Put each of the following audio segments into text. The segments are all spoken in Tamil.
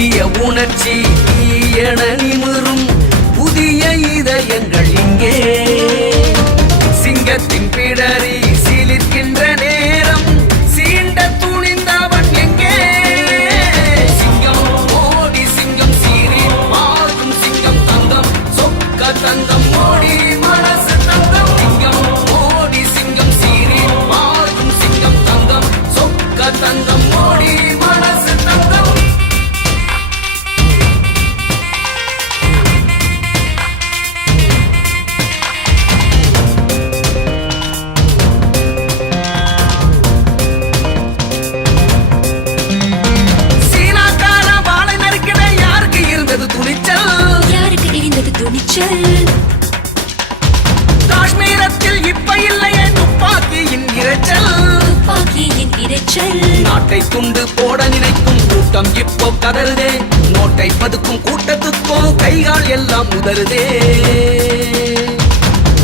உணர்ச்சி என நிமிரும் புதிய இதயங்கள் இங்கே. சிங்கத்தின் பிடரி சிலிர்க்கின்ற நேரம் சீண்ட துணிந்தவன் எங்கே? சிங்கம் ஓடி சிங்கம் சீறி மாறும் சிங்கம் தங்கம் சொக்க தங்கம். துணிச்சல் காஷ்மீரத்தில் இப்ப இல்லையே துப்பாக்கியின் இரைச்சல். துப்பாக்கியின் இரைச்சல். நாட்டை துண்டு போட நினைக்கும் கூட்டம் இப்போ கதறுதே. நோட்டை பதுக்கும் கூட்டத்துக்கோ கைகால் எல்லாம் உதறுதே.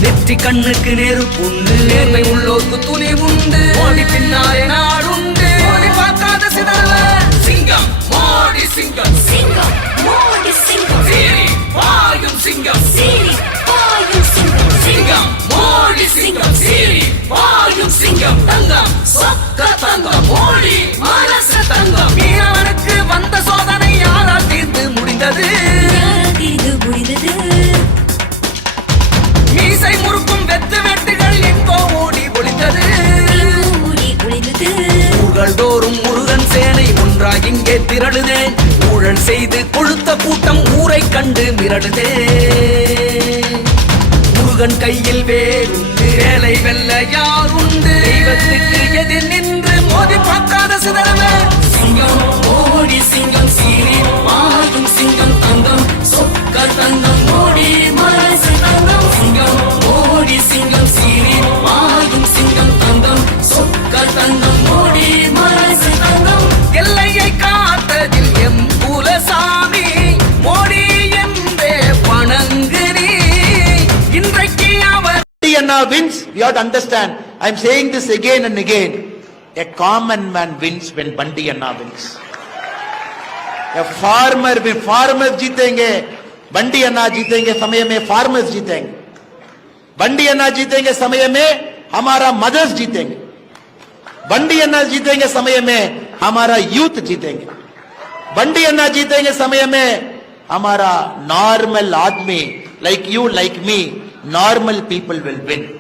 நெற்றி கண்ணுக்கு நெருப்புண்டு நேர்மை உள்ளோர்க்கு துணி உண்டு. பின்னாலே சிங்கம். சீறி பாயும் சிங்கம். சிங்கம். மோடி சிங்கம். சீறி பாயும் சிங்கம். தங்கம். சொக்க தங்கம். மோடி மனசு தங்கம். மீனவனுக்கு வந்த சோதனை யாரால் தீர்ந்து முடிந்தது? இங்கே திரளுதே ஊழல் செய்து கொழுத்த கூட்டம் ஊரை கண்டு மிரளுதே முருகன் கையில் வேறுண்டு வேலை வெல்ல யாருண்டு தெய்வத்துக்கு எதிர் நின்று மோதி பார்க்காத சிதறவே. Bandi wins, we have to understand. I'm saying this again and again. A common man wins when Bandi Anna wins. A farmer भी farmers जीतेंगे बंडी अन्ना जीतेंगे समय में farmers जीतेंगे बंडी अन्ना जीतेंगे समय में हमारा मदर्स जीतेंगे बंडी अन्ना जीतेंगे समय में हमारा यूथ जीतेंगे बंडी अन्ना जीतेंगे समय में हमारा नॉर्मल आदमी like you like me normal people will win